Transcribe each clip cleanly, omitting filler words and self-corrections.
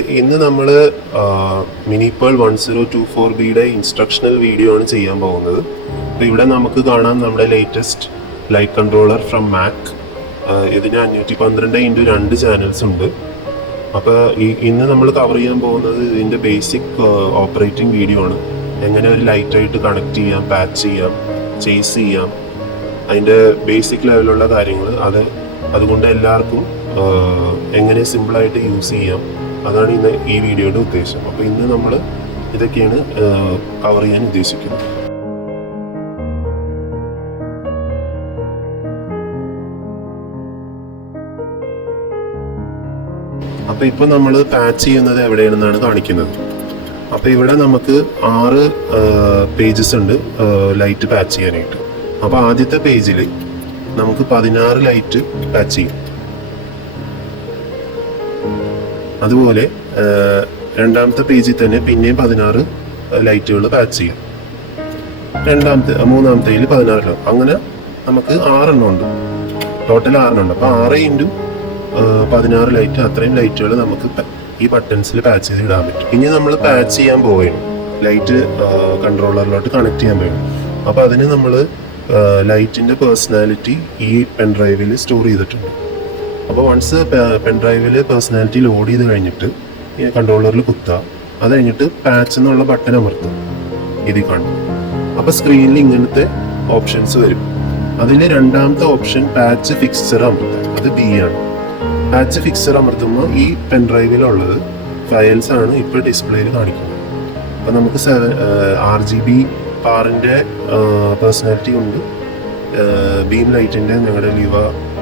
ഇന്ന് നമ്മൾ മിനിപേൾ 1024Bയുടെ instructional video ആണ് ചെയ്യാൻ പോകുന്നത്. അപ്പോൾ ഇവിടെ നമുക്ക് കാണാം നമ്മുടെ latest light controller from Mac. ഇതിന് 512x2 ചാനൽസ് ഉണ്ട്. അപ്പോൾ ഇന്ന് നമ്മൾ കവർ ചെയ്യാൻ പോകുന്നത് ഇതിൻ്റെ ബേസിക് ഓപ്പറേറ്റിംഗ് വീഡിയോ ആണ്. എങ്ങനെ ഒരു ലൈറ്റായിട്ട് കണക്ട് ചെയ്യാം, പാച്ച് ചെയ്യാം, ചേസ് ചെയ്യാം, അതിൻ്റെ ബേസിക് ലെവലുള്ള കാര്യങ്ങൾ. അതുകൊണ്ട് എല്ലാവർക്കും എങ്ങനെ സിമ്പിളായിട്ട് യൂസ് ചെയ്യാം, അതാണ് ഇന്ന് ഈ വീഡിയോയുടെ ഉദ്ദേശം. അപ്പോൾ ഇന്ന് നമ്മൾ ഇതൊക്കെയാണ് കവർ ചെയ്യാൻ ഉദ്ദേശിക്കുന്നത്. അപ്പോൾ ഇപ്പോൾ നമ്മൾ പാച്ച് ചെയ്യുന്നത് എവിടെയാണെന്നാണ് കാണിക്കുന്നത്. അപ്പോൾ ഇവിടെ നമുക്ക് 6 പേജസ് ഉണ്ട് ലൈറ്റ് പാച്ച് ചെയ്യാനായിട്ട്. അപ്പോൾ ആദ്യത്തെ പേജിൽ നമുക്ക് 16 ലൈറ്റ് പാച്ച് ചെയ്യും. അതുപോലെ രണ്ടാമത്തെ പേജിൽ തന്നെ പിന്നെയും 16 ലൈറ്റുകൾ പാച്ച് ചെയ്യാം. മൂന്നാമത്തേൽ 16. അങ്ങനെ നമുക്ക് 6 എണ്ണം ഉണ്ട്, ടോട്ടൽ 6 എണ്ണം ഉണ്ട്. അപ്പോൾ 6 × 16 ലൈറ്റ്, അത്രയും ലൈറ്റുകൾ നമുക്ക് ഈ ബട്ടൺസിൽ പാച്ച് ചെയ്ത് ഇടാൻ പറ്റും. ഇനി നമ്മൾ പാച്ച് ചെയ്യാൻ പോവുകയാണ്, ലൈറ്റ് കൺട്രോളറിലോട്ട് കണക്ട് ചെയ്യാൻ പോവുകയാണ്. അപ്പോൾ അതിന് നമ്മൾ ലൈറ്റിൻ്റെ പേഴ്സണാലിറ്റി ഈ പെൻഡ്രൈവിൽ സ്റ്റോർ ചെയ്തിട്ടുണ്ട്. അപ്പോൾ വൺസ് പെൻഡ്രൈവിൽ പേഴ്സണാലിറ്റി ലോഡ് ചെയ്ത് കഴിഞ്ഞിട്ട് ഈ കൺട്രോളറിൽ കുത്തുക. അത് കഴിഞ്ഞിട്ട് പാച്ച് എന്നുള്ള ബട്ടൺ അമർത്തുക, ഇതിൽ കാണും. അപ്പോൾ സ്ക്രീനിൽ ഇങ്ങനത്തെ ഓപ്ഷൻസ് വരും. അതിൽ രണ്ടാമത്തെ ഓപ്ഷൻ പാച്ച് ഫിക്സർ അമർത്തുക, അത് B ആണ്. പാച്ച് ഫിക്സർ അമർത്തുമ്പോൾ ഈ പെൻഡ്രൈവിലുള്ളത് ഫയൽസ് ആണ് ഇപ്പോൾ ഡിസ്പ്ലേയിൽ കാണിക്കുന്നത്. അപ്പോൾ നമുക്ക് RGB പാറിൻ്റെ പേഴ്സണാലിറ്റി ഉണ്ട്, ബീം ലൈറ്റിൻ്റെ ഞങ്ങളുടെ ലിവ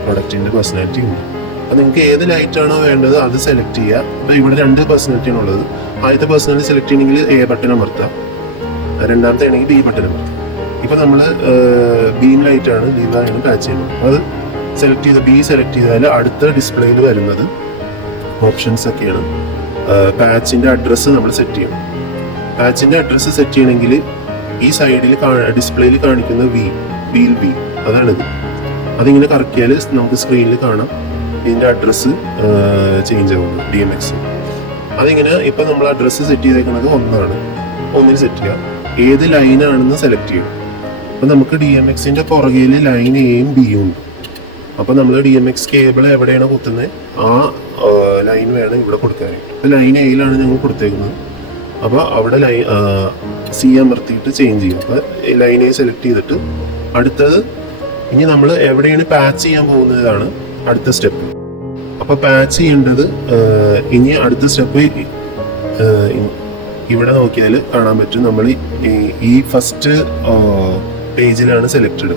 പ്രൊഡക്റ്റിൻ്റെ പേഴ്സണാലിറ്റി ഉണ്ട്. അപ്പോൾ നിങ്ങൾക്ക് ഏത് ലൈറ്റാണോ വേണ്ടത് അത് സെലക്ട് ചെയ്യുക. അപ്പോൾ ഇവിടെ 2 പേഴ്സണാലിറ്റിയാണ് ഉള്ളത്. ആദ്യത്തെ പേഴ്സണാലിറ്റി സെലക്ട് ചെയ്യണമെങ്കിൽ A ബട്ടൺ അമർത്തുക, രണ്ടാമത്തെ ആണെങ്കിൽ B ബട്ടൺ അമർത്തുക. ഇപ്പോൾ നമ്മൾ ബീം ലൈറ്റാണ്, ലിവ ആണ് പാച്ച് ചെയ്യുന്നത്. അത് സെലക്ട് ചെയ്ത് B സെലക്ട് ചെയ്താൽ അടുത്ത ഡിസ്പ്ലേയിൽ വരുന്നത് ഓപ്ഷൻസ് ഒക്കെയാണ്. പാച്ചിൻ്റെ അഡ്രസ്സ് നമ്മൾ സെറ്റ് ചെയ്യണം. പാച്ചിൻ്റെ അഡ്രസ്സ് സെറ്റ് ചെയ്യണമെങ്കിൽ ഈ സൈഡിൽ ഡിസ്പ്ലേയിൽ കാണിക്കുന്ന വീൽ B അതാണിത്. അതിങ്ങനെ കറക്കിയാൽ നമുക്ക് സ്ക്രീനിൽ കാണാം ഇതിൻ്റെ അഡ്രസ്സ് ചേഞ്ച് ആവുന്നത്, DMX. അതിങ്ങനെ ഇപ്പോൾ നമ്മൾ അഡ്രസ്സ് സെറ്റ് ചെയ്തേക്കുന്നത് 1 1ൽ സെറ്റ് ചെയ്യുക. ഏത് ലൈനാണെന്ന് സെലക്ട് ചെയ്യണം. അപ്പോൾ നമുക്ക് DMX-ൻ്റെ പുറകിൽ ലൈൻ Aയും Bയും ഉണ്ട്. അപ്പോൾ നമ്മൾ DMX കേബിൾ എവിടെയാണ് കുത്തുന്നത് ആ ലൈൻ വേണം ഇവിടെ കൊടുക്കാനായിട്ട്. ലൈൻ Aയിലാണ് ഞങ്ങൾ കൊടുത്തേക്കുന്നത്. അപ്പോൾ അവിടെ C അമർത്തിയിട്ട് ചേഞ്ച് ചെയ്യും. അപ്പോൾ ലൈൻ A സെലക്ട് ചെയ്തിട്ട് അടുത്തത് ഇനി നമ്മൾ എവിടെയാണ് പാച്ച് ചെയ്യാൻ പോകുന്നതാണ് അടുത്ത സ്റ്റെപ്പ്. അപ്പോൾ പാച്ച് ചെയ്യേണ്ടത് ഇനി അടുത്ത സ്റ്റെപ്പ് ഇവിടെ നോക്കിയാൽ കാണാൻ പറ്റും. നമ്മൾ ഈ ഫസ്റ്റ് പേജിലാണ് സെലക്റ്റഡ്.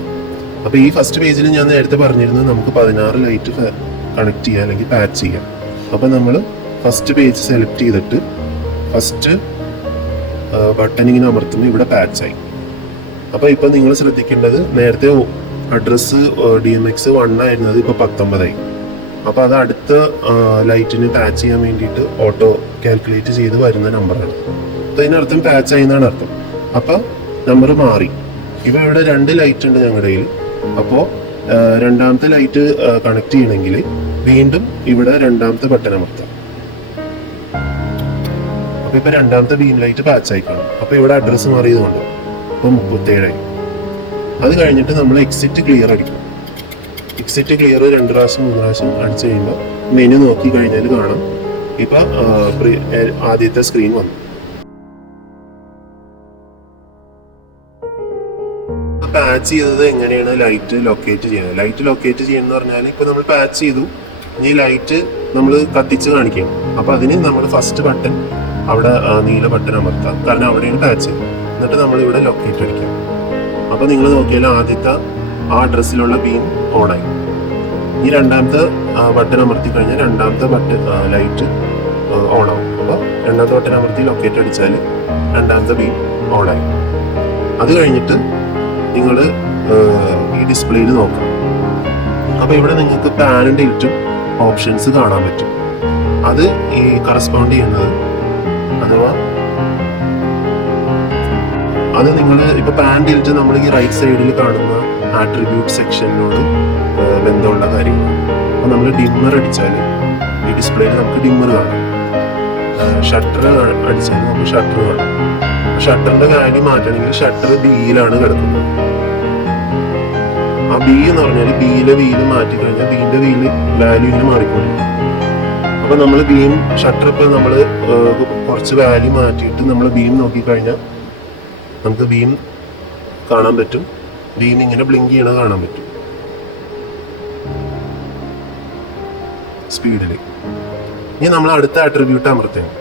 അപ്പോൾ ഈ ഫസ്റ്റ് പേജിൽ ഞാൻ നേരത്തെ പറഞ്ഞിരുന്നത് നമുക്ക് 16 ലൈറ്റ് കണക്ട് ചെയ്യാം അല്ലെങ്കിൽ പാച്ച് ചെയ്യാം. അപ്പോൾ നമ്മൾ ഫസ്റ്റ് പേജ് സെലക്ട് ചെയ്തിട്ട് ഫസ്റ്റ് ബട്ടൺ ഇങ്ങനെ അമർത്തുമ്പോൾ ഇവിടെ പാച്ചായി. അപ്പോൾ ഇപ്പോൾ നിങ്ങൾ ശ്രദ്ധിക്കേണ്ടത് നേരത്തെ അഡ്രസ്സ് DMX 1 ആയിരുന്നത് ഇപ്പോൾ 19 ആയി. അപ്പോൾ അത് അടുത്ത ലൈറ്റിന് പാച്ച് ചെയ്യാൻ വേണ്ടിയിട്ട് ഓട്ടോ കാൽക്കുലേറ്റ് ചെയ്ത് വരുന്ന നമ്പറാണ്. അപ്പോൾ ഇതിനർത്ഥം പാച്ചായി എന്നാണ് അർത്ഥം. അപ്പോൾ നമ്പർ മാറി. ഇപ്പോൾ ഇവിടെ 2 ലൈറ്റ് ഉണ്ട് ഞങ്ങളുടെ കയ്യിൽ. അപ്പോൾ രണ്ടാമത്തെ ലൈറ്റ് കണക്ട് ചെയ്യണമെങ്കിൽ വീണ്ടും ഇവിടെ രണ്ടാമത്തെ ബട്ടൺ അമർത്താം. അപ്പോൾ ഇപ്പോൾ രണ്ടാമത്തെ ബീം ലൈറ്റ് പാച്ചായി കാണും. അപ്പോൾ ഇവിടെ അഡ്രസ്സ് മാറിയതുകൊണ്ട് ഇപ്പോൾ 37 ആയി. അത് കഴിഞ്ഞിട്ട് നമ്മൾ എക്സിറ്റ് ക്ലിയർ അടിക്കും. എക്സിറ്റ് ക്ലിയർ 2 പ്രാവശ്യം 3 പ്രാവശ്യം അടിച്ചു കഴിയുമ്പോൾ മെനു നോക്കി കഴിഞ്ഞാൽ കാണാം ഇപ്പോൾ ആദ്യത്തെ സ്ക്രീൻ വന്നു. പാച്ച് ചെയ്തത് എങ്ങനെയാണ് ലൈറ്റ് ലൊക്കേറ്റ് ചെയ്യുന്നത്. ലൈറ്റ് ലൊക്കേറ്റ് ചെയ്യുന്നത് പറഞ്ഞാൽ ഇപ്പോൾ നമ്മൾ പാച്ച് ചെയ്തു, ഇനി ലൈറ്റ് നമ്മൾ കത്തിച്ച് കാണിക്കണം. അപ്പോൾ അതിന് നമ്മൾ ഫസ്റ്റ് ബട്ടൺ അവിടെ നീല ബട്ടൺ അമർത്താം, കാരണം അവിടെയാണ് പാച്ച് ചെയ്യുന്നത്. എന്നിട്ട് നമ്മളിവിടെ ലൊക്കേറ്റ് അടിക്കാം. അപ്പോൾ നിങ്ങൾ നോക്കിയാൽ ആദ്യത്തെ ആ അഡ്രസ്സിലുള്ള ബീം ഓണായി. ഇനി രണ്ടാമത്തെ ബട്ടൺ അമർത്തി കഴിഞ്ഞാൽ രണ്ടാമത്തെ ബട്ടൺ ലൈറ്റ് ഓണാവും. അപ്പോൾ രണ്ടാമത്തെ ബട്ടൺ അമർത്തി ലൊക്കേറ്റ് അടിച്ചാൽ രണ്ടാമത്തെ ബീം ഓണായി. അത് കഴിഞ്ഞിട്ട് നിങ്ങൾ ഈ ഡിസ്പ്ലേയിൽ നോക്കാം. അപ്പോൾ ഇവിടെ നിങ്ങൾക്ക് പാനും ടിൽറ്റും ഓപ്ഷൻസ് കാണാൻ പറ്റും. അത് ഈ കറസ്പോണ്ട് ചെയ്യുന്നത് അഥവാ അത് നിങ്ങൾ ഇപ്പോൾ പാൻ ടിൽറ്റ് നമ്മൾ ഈ റൈറ്റ് സൈഡിൽ കാണുന്ന ആട്രിബ്യൂട്ട് സെക്ഷനിനോട് ബന്ധമുള്ള കാര്യങ്ങളാണ്. അപ്പോൾ നമ്മൾ ഡിമ്മർ അടിച്ചാൽ ഈ ഡിസ്പ്ലേയിൽ നമുക്ക് ഡിമ്മർ കാണാം. ഷട്ടർ അടിച്ചാൽ നമുക്ക് ഷട്ടർ കാണാം. ഷട്ടറിന്റെ വാല്യൂ മാറ്റണമെങ്കിൽ ഷട്ടർ ബിയിലാണ് കിടക്കുന്നത്. ആ ബി എന്ന് പറഞ്ഞാൽ ബിയിലെ വീല് മാറ്റി കഴിഞ്ഞാൽ ബിന്റെ വീല് വാല്യൂ ഇങ്ങനെ മാറിക്കൊണ്ടിരിക്കും. അപ്പൊ നമ്മൾ ബീം ഷട്ടർ ഇപ്പൊ നമ്മൾ കുറച്ച് വാല്യൂ മാറ്റിയിട്ട് നമ്മൾ ബീം നോക്കിക്കഴിഞ്ഞാൽ നമുക്ക് ബീം കാണാൻ പറ്റും. ബീം ഇങ്ങനെ ബ്ലിങ്ക് ചെയ്യണത് കാണാൻ പറ്റും സ്പീഡില്. ഇനി നമ്മൾ അടുത്ത ആട്രിബ്യൂട്ട് അമർത്തുകയാണ്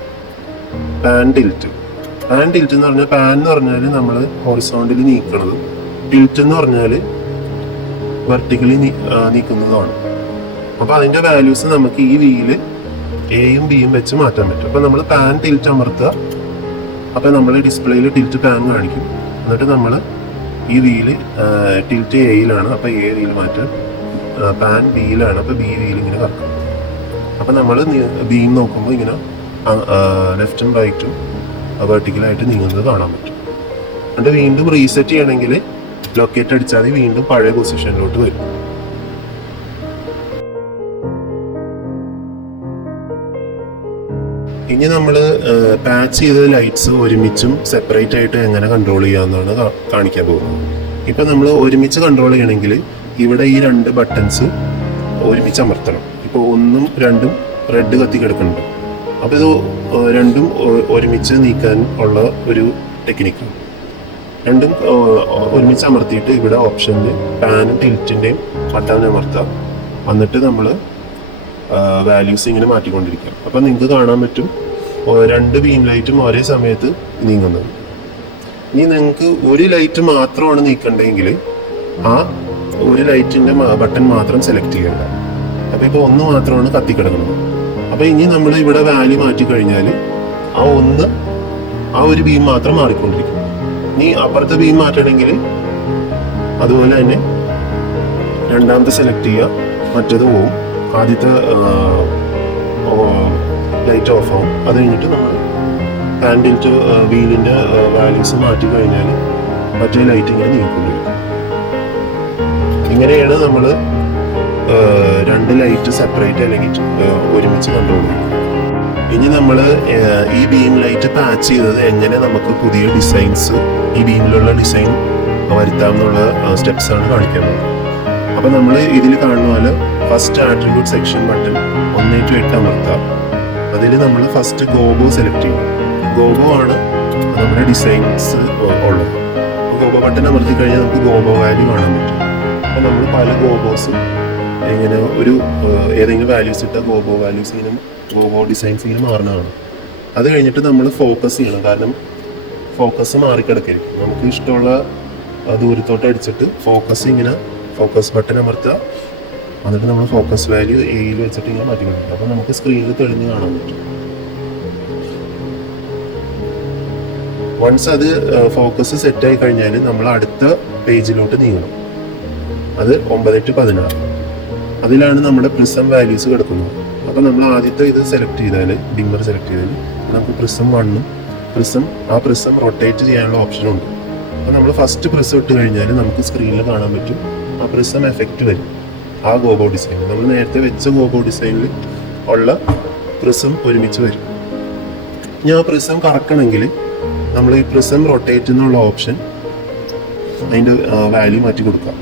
പാൻ ടിൽറ്റ്. പാൻ ടിൽറ്റ് എന്ന് പറഞ്ഞാൽ പാൻ എന്ന് പറഞ്ഞാൽ നമ്മൾ ഹൊറിസോണ്ടലി നീക്കണതും ടിൽറ്റ് എന്ന് പറഞ്ഞാൽ വെർട്ടിക്കലി നീക്കുന്നതുമാണ്. അപ്പൊ അതിന്റെ വാല്യൂസ് നമുക്ക് ഈ വീല് എയും ബിയും വെച്ച് മാറ്റാൻ പറ്റും. അപ്പൊ നമ്മൾ പാൻ ടിൽറ്റ് അമർത്തുക. അപ്പൊ നമ്മൾ ഡിസ്പ്ലേയിൽ ടിൽറ്റ് പാൻ കാണിക്കും. എന്നിട്ട് നമ്മൾ ഈ വീല് ടിൽറ്റ് എയിലാണ്, അപ്പൊ എ വീല് മാറ്റാൻ, പാൻ ബിയിലാണ്, അപ്പൊ ബി വീൽ ഇങ്ങനെ കറക്കും. അപ്പൊ നമ്മൾ ബീം നോക്കുമ്പോൾ ഇങ്ങനെ ലെഫ്റ്റും റൈറ്റും വെർട്ടിക്കലായിട്ട് നീങ്ങുന്നത് കാണാൻ പറ്റും. എന്നിട്ട് വീണ്ടും റീസെറ്റ് ചെയ്യണമെങ്കിൽ ലൊക്കേറ്റ് അടിച്ചാൽ വീണ്ടും പഴയ പൊസിഷനിലോട്ട് വരും. ഇനി നമ്മൾ പാച്ച് ചെയ്ത ലൈറ്റ്സ് ഒരുമിച്ചും സെപ്പറേറ്റ് ആയിട്ട് എങ്ങനെ കൺട്രോൾ ചെയ്യാമെന്നാണ് കാണിക്കാൻ പോകുന്നത്. ഇപ്പൊ നമ്മൾ ഒരുമിച്ച് കൺട്രോൾ ചെയ്യണമെങ്കിൽ ഇവിടെ ഈ രണ്ട് ബട്ടൺസ് ഒരുമിച്ച് അമർത്തണം. ഇപ്പോൾ 1ഉം 2ഉം റെഡ് കത്തി കിടക്കുന്നുണ്ട്. അപ്പോൾ ഇത് രണ്ടും ഒരുമിച്ച് നീക്കാൻ ഉള്ള ഒരു ടെക്നിക്കാണ്. രണ്ടും ഒരുമിച്ച് അമർത്തിയിട്ട് ഇവിടെ ഓപ്ഷനിൽ പാനും ടിൽറ്റിൻ്റെയും ബട്ടൺ അമർത്താം. എന്നിട്ട് നമ്മൾ വാല്യൂസ് ഇങ്ങനെ മാറ്റിക്കൊണ്ടിരിക്കുക. അപ്പം നിങ്ങൾക്ക് കാണാൻ പറ്റും രണ്ട് ബീം ലൈറ്റും ഒരേ സമയത്ത് നീങ്ങുന്നത്. ഇനി നിങ്ങൾക്ക് ഒരു ലൈറ്റ് മാത്രമാണ് നീക്കണ്ടെങ്കിൽ ആ ഒരു ലൈറ്റിൻ്റെ ബട്ടൺ മാത്രം സെലക്ട് ചെയ്യേണ്ട. അപ്പോൾ ഇപ്പോൾ 1 മാത്രമാണ് കത്തിക്കിടക്കുന്നത്. അപ്പോൾ ഇനി നമ്മൾ ഇവിടെ വാല്യൂ മാറ്റി കഴിഞ്ഞാൽ ആ ഒരു ബീം മാത്രം മാറിക്കൊണ്ടിരിക്കും. ഇനി അപ്പുറത്തെ ബീം മാറ്റണമെങ്കിൽ അതുപോലെ തന്നെ രണ്ടാമത്തെ സെലക്ട് ചെയ്യുക, മറ്റേത് പോവും, ആദ്യത്തെ ലൈറ്റ് ഓഫ് ആവും. അത് കഴിഞ്ഞിട്ട് നമ്മൾ ഹാൻഡിൽറ്റ് വീലിൻ്റെ വാല്യൂസ് മാറ്റി കഴിഞ്ഞാൽ മറ്റേ ലൈറ്റ് ഇങ്ങനെ നീങ്ങിക്കൊണ്ടിരിക്കും. ഇങ്ങനെയാണ് നമ്മൾ രണ്ട് ലൈറ്റ് സെപ്പറേറ്റ് അല്ലെങ്കിൽ ഒരുമിച്ച് കൺട്രോൾ ചെയ്യും. ഇനി നമ്മൾ ഈ ബീം ലൈറ്റ് പാച്ച് ചെയ്തത് എങ്ങനെ നമുക്ക് പുതിയ ഡിസൈൻസ് ഈ ബീമിലുള്ള ഡിസൈൻ വരുത്താമെന്നുള്ള സ്റ്റെപ്സ് ആണ് കാണിക്കുന്നത്. അപ്പം നമ്മൾ ഇതിൽ കാണുന്ന പോലെ first attribute section button 1 to 8 അമർത്താം. അതിൽ നമ്മൾ ഫസ്റ്റ് ഗോബോ സെലക്ട് ചെയ്യും. ഗോബോ ആണ് നമ്മുടെ ഡിസൈൻസ് ഉള്ളത്. ഗോബോ ബട്ടൺ അമർത്തി കഴിഞ്ഞാൽ നമുക്ക് ഗോബോ വാല്യൂ കാണാൻ പറ്റും. അപ്പം നമ്മൾ പല ഗോബോസ് ഇങ്ങനെ ഒരു ഏതെങ്കിലും വാല്യൂസ് ഇട്ട ഗോബോ വാല്യൂസ് ഇങ്ങനെ ഗോബോ ഡിസൈൻസ് ഇങ്ങനെ മാറുന്നതാണ്. അത് കഴിഞ്ഞിട്ട് നമ്മൾ ഫോക്കസ് ചെയ്യണം. കാരണം ഫോക്കസ് മാറിക്കിടക്കരുത്. നമുക്ക് ഇഷ്ടമുള്ള ദൂരത്തോട്ട് അടിച്ചിട്ട് ഫോക്കസ് ബട്ടൺ അമർത്തുക. എന്നിട്ട് നമ്മൾ ഫോക്കസ് വാല്യൂ എയിൽ വെച്ചിട്ട് ഇങ്ങനെ മാറ്റിക്കൊണ്ടിരിക്കും. അപ്പോൾ നമുക്ക് സ്ക്രീനിൽ തെളിഞ്ഞ് കാണാൻ പറ്റും. വൺസ് അത് ഫോക്കസ് സെറ്റ് ആയി കഴിഞ്ഞാൽ നമ്മൾ അടുത്ത പേജിലോട്ട് നീങ്ങണം. അത് 9 to 16 അതിലാണ് നമ്മുടെ പ്രിസം വാല്യൂസ് കിടക്കുന്നത്. അപ്പോൾ നമ്മൾ ആദ്യത്തെ ഇത് സെലക്ട് ചെയ്താൽ ഡിമ്മർ സെലക്ട് ചെയ്താൽ നമുക്ക് പ്രിസം 1ഉം പ്രിസം റൊട്ടേറ്റ് ചെയ്യാനുള്ള ഓപ്ഷനുണ്ട്. അപ്പോൾ നമ്മൾ ഫസ്റ്റ് പ്രിസം ഇട്ട് കഴിഞ്ഞാൽ നമുക്ക് സ്ക്രീനിൽ കാണാൻ പറ്റും ആ പ്രിസം എഫക്റ്റ് വരും. ആ ഗോബോ ഡിസൈൻ നമ്മൾ നേരത്തെ വെച്ച ഗോബോ ഡിസൈനിൽ ഉള്ള പ്രിസം ഒരുമിച്ച് വരും. ഇനി ആ പ്രിസം കറക്കണമെങ്കിൽ നമ്മൾ ഈ പ്രിസം റൊട്ടേറ്റ് എന്നുള്ള ഓപ്ഷൻ അതിൻ്റെ വാല്യൂ മാറ്റി കൊടുക്കാം.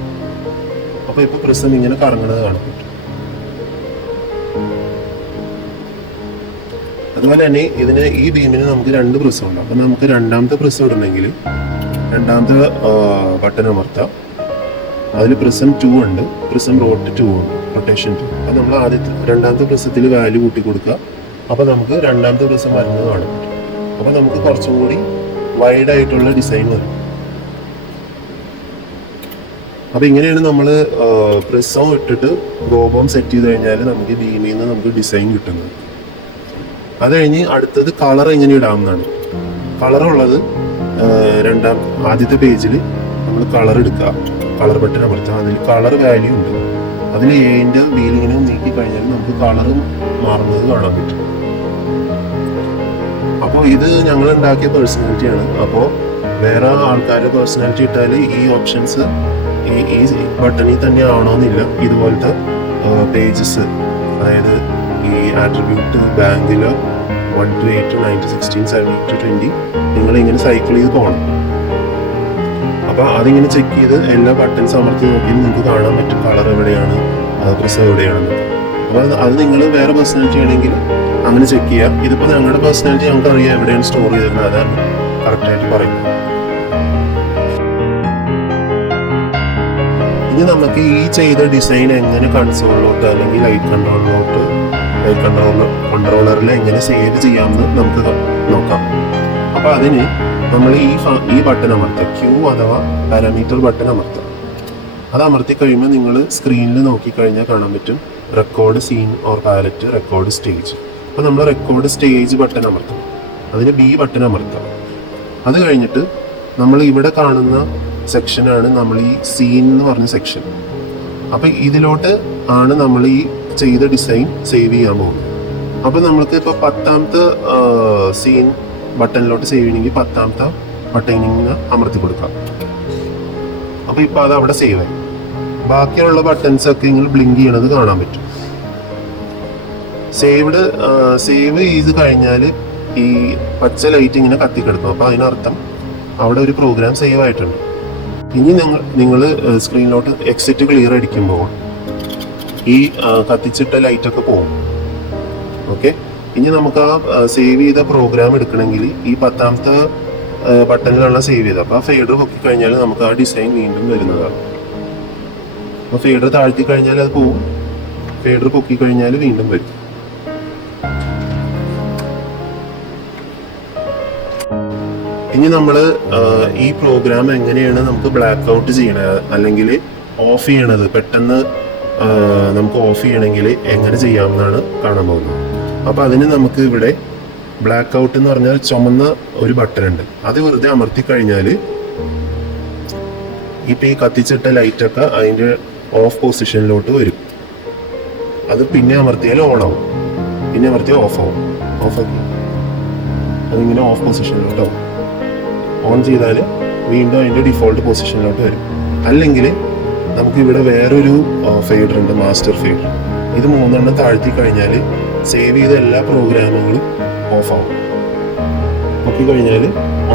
അപ്പോൾ ഇപ്പോൾ പ്രിസം ഇങ്ങനെ കറങ്ങുന്നത് കാണാൻ പറ്റും. അതുപോലെ തന്നെ ഈ ബീമിന് നമുക്ക് 2 പ്രിസം ഉണ്ട്. അപ്പം നമുക്ക് രണ്ടാമത്തെ പ്രിസം ഇടണമെങ്കിൽ രണ്ടാമത്തെ ബട്ടൺ അമർത്താം. അതിൽ പ്രിസം 2 ഉണ്ട്, പ്രിസം റൊട്ടേഷൻ 2. അപ്പം നമ്മൾ രണ്ടാമത്തെ പ്രിസത്തിൽ വാല്യൂ കൂട്ടി കൊടുക്കുക. അപ്പം നമുക്ക് രണ്ടാമത്തെ പ്രിസം വരുന്നത് കാണാൻ പറ്റും. അപ്പം നമുക്ക് കുറച്ചും കൂടി വൈഡ് ആയിട്ടുള്ള ഡിസൈൻ വരും. അപ്പം ഇങ്ങനെയാണ് നമ്മൾ പ്രിസം ഇട്ടിട്ട് ഗോബോം സെറ്റ് ചെയ്ത് കഴിഞ്ഞാൽ നമുക്ക് ബീമിൽ നിന്ന് നമുക്ക് ഡിസൈൻ കിട്ടുന്നത്. അത് കഴിഞ്ഞ് അടുത്തത് കളർ എങ്ങനെ ഇടാമെന്നാണ്. കളറുള്ളത് ആദ്യത്തെ പേജിൽ നമ്മൾ കളർ എടുക്കുക, കളർ ബട്ടൺ അമർത്തുക. അതിൽ കളർ വാല്യൂ ഉണ്ട്. അതിൽ എന്റെ വീലിങ്ങനെ നീക്കി കഴിഞ്ഞാൽ നമുക്ക് കളർ മാറുന്നത് കാണാൻ പറ്റും. അപ്പോൾ ഇത് ഞങ്ങൾ ഉണ്ടാക്കിയ പേഴ്സണാലിറ്റിയാണ്. അപ്പോൾ വേറെ ആൾക്കാരുടെ പേഴ്സണാലിറ്റി ഇട്ടാൽ ഈ ഓപ്ഷൻസ് ഈ ബട്ടണിൽ തന്നെ ആവണമെന്നില്ല. ഇതുപോലത്തെ പേജസ്, അതായത് ഈ attribute ബാങ്കിലോ 1 to 8 to 9 to 16 17 to 20 നിങ്ങൾ ഇങ്ങനെ സൈക്കിൾ ചെയ്ത് പോകണം. അപ്പോൾ അതിങ്ങനെ ചെക്ക് ചെയ്ത് എല്ലാ ബട്ടൺസ് അമർത്തി നോക്കിയാൽ നിങ്ങൾക്ക് കാണാൻ പറ്റും കളർ എവിടെയാണ്, പ്രിസർവ് എവിടെയാണെന്ന്. അപ്പോൾ അത് നിങ്ങൾ വേറെ പേഴ്സണാലിറ്റി ആണെങ്കിൽ അങ്ങനെ ചെക്ക് ചെയ്യാം. ഇതിപ്പോൾ ഞങ്ങളുടെ പേഴ്സണാലിറ്റി ഞങ്ങൾക്ക് അറിയാം എവിടെയാണ് സ്റ്റോർ ചെയ്തിരുന്നത്, അതാണ് കറക്റ്റായിട്ട് പറയുന്നത്. ഇനി നമുക്ക് ഈ ചെയ്ത ഡിസൈൻ എങ്ങനെ കൺസോളിലോട്ട് അല്ലെങ്കിൽ ലൈറ്റ് കൺട്രോളറിൽ എങ്ങനെ സേവ് ചെയ്യാമെന്ന് നമുക്ക് നോക്കാം. അപ്പോൾ അതിന് നമ്മൾ ഈ ബട്ടൺ അമർത്തുക, ക്യൂ അഥവാ പാരാമീറ്റർ ബട്ടൺ അമർത്തുക. അത് അമർത്തി കഴിയുമ്പോൾ നിങ്ങൾ സ്ക്രീനിൽ നോക്കിക്കഴിഞ്ഞാൽ കാണാൻ പറ്റും record scene or palette, record stage. അപ്പോൾ നമ്മൾ റെക്കോർഡ് സ്റ്റേജ് ബട്ടൺ അമർത്തണം, അതിന് ബി ബട്ടൺ അമർത്തണം. അത് കഴിഞ്ഞിട്ട് നമ്മൾ ഇവിടെ കാണുന്ന സെക്ഷനാണ് നമ്മൾ ഈ സീൻ എന്ന് പറഞ്ഞ സെക്ഷൻ. അപ്പം ഇതിലോട്ട് ആണ് നമ്മൾ ഈ ചെയ്ത ഡിസൈൻ സേവ് ചെയ്യാൻ പോകുന്നത്. അപ്പം നമ്മൾക്ക് ഇപ്പോൾ 10ാമത്തെ സീൻ ബട്ടണിലോട്ട് സേവ് ചെയ്യണമെങ്കിൽ 10ാമത്തെ ബട്ടണിങ്ങനെ അമർത്തി കൊടുക്കാം. അപ്പോൾ ഇപ്പോൾ അത് അവിടെ സേവ് ആയി. ബാക്കിയുള്ള ബട്ടൺസ് ഒക്കെ ഇങ്ങനെ ബ്ലിങ്ക് ചെയ്യണത് കാണാൻ പറ്റും. സേവ് ചെയ്ത് കഴിഞ്ഞാൽ ഈ പച്ച ലൈറ്റ് ഇങ്ങനെ കത്തിക്കെടുക്കും. അപ്പോൾ അതിനർത്ഥം അവിടെ ഒരു പ്രോഗ്രാം സേവ് ആയിട്ടുണ്ട്. ഇനി നിങ്ങൾ സ്ക്രീനിലോട്ട് എക്സിറ്റ് ക്ലിയർ അടിക്കുമ്പോൾ ഈ കത്തിച്ചിട്ട ലൈറ്റൊക്കെ പോകും. ഓക്കെ, ഇനി നമുക്ക് ആ സേവ് ചെയ്ത പ്രോഗ്രാം എടുക്കണമെങ്കിൽ ഈ 10ാമത്തെ ബട്ടണിലാണ് സേവ് ചെയ്തത്. അപ്പോൾ ആ ഫേഡർ പൊക്കി കഴിഞ്ഞാൽ നമുക്ക് ആ ഡിസൈൻ വീണ്ടും വരുന്നതാണ്. അപ്പോൾ ഫേഡർ താഴ്ത്തി കഴിഞ്ഞാൽ അത് പോകും, ഫേഡർ പൊക്കി കഴിഞ്ഞാൽ വീണ്ടും വരും. ഇനി നമ്മൾ ഈ പ്രോഗ്രാം എങ്ങനെയാണ് നമുക്ക് ബ്ലാക്ക് ഔട്ട് ചെയ്യണത് അല്ലെങ്കിൽ ഓഫ് ചെയ്യണത്, പെട്ടെന്ന് നമുക്ക് ഓഫ് ചെയ്യണമെങ്കിൽ എങ്ങനെ ചെയ്യാമെന്നാണ് കാണാൻ പോകുന്നത്. അപ്പോൾ അതിന് നമുക്ക് ഇവിടെ ബ്ലാക്ക് ഔട്ട് എന്ന് പറഞ്ഞാൽ ചുമന്ന ഒരു ബട്ടൺ ഉണ്ട്. അത് വെറുതെ അമർത്തി കഴിഞ്ഞാൽ ഇപ്പം ഈ കത്തിച്ചിട്ട ലൈറ്റൊക്കെ അതിൻ്റെ ഓഫ് പൊസിഷനിലോട്ട് വരും. അത് പിന്നെ അമർത്തിയാൽ ഓൺ ആവും, പിന്നെ അമർത്തിയാൽ ഓഫ് ആവും. ഓഫാക്കി അതിങ്ങനെ ഓഫ് പൊസിഷനിലോട്ടാവും. ഓൺ ചെയ്താൽ വീണ്ടും അതിൻ്റെ ഡിഫോൾട്ട് പൊസിഷനിലോട്ട് വരും. അല്ലെങ്കിൽ നമുക്കിവിടെ വേറൊരു ഫേഡർ ഉണ്ട്, മാസ്റ്റർ ഫേഡർ. ഇത് 3 താഴ്ത്തി കഴിഞ്ഞാൽ സേവ് ചെയ്ത എല്ലാ പ്രോഗ്രാമുകളും ഓഫാവും, നോക്കി കഴിഞ്ഞാൽ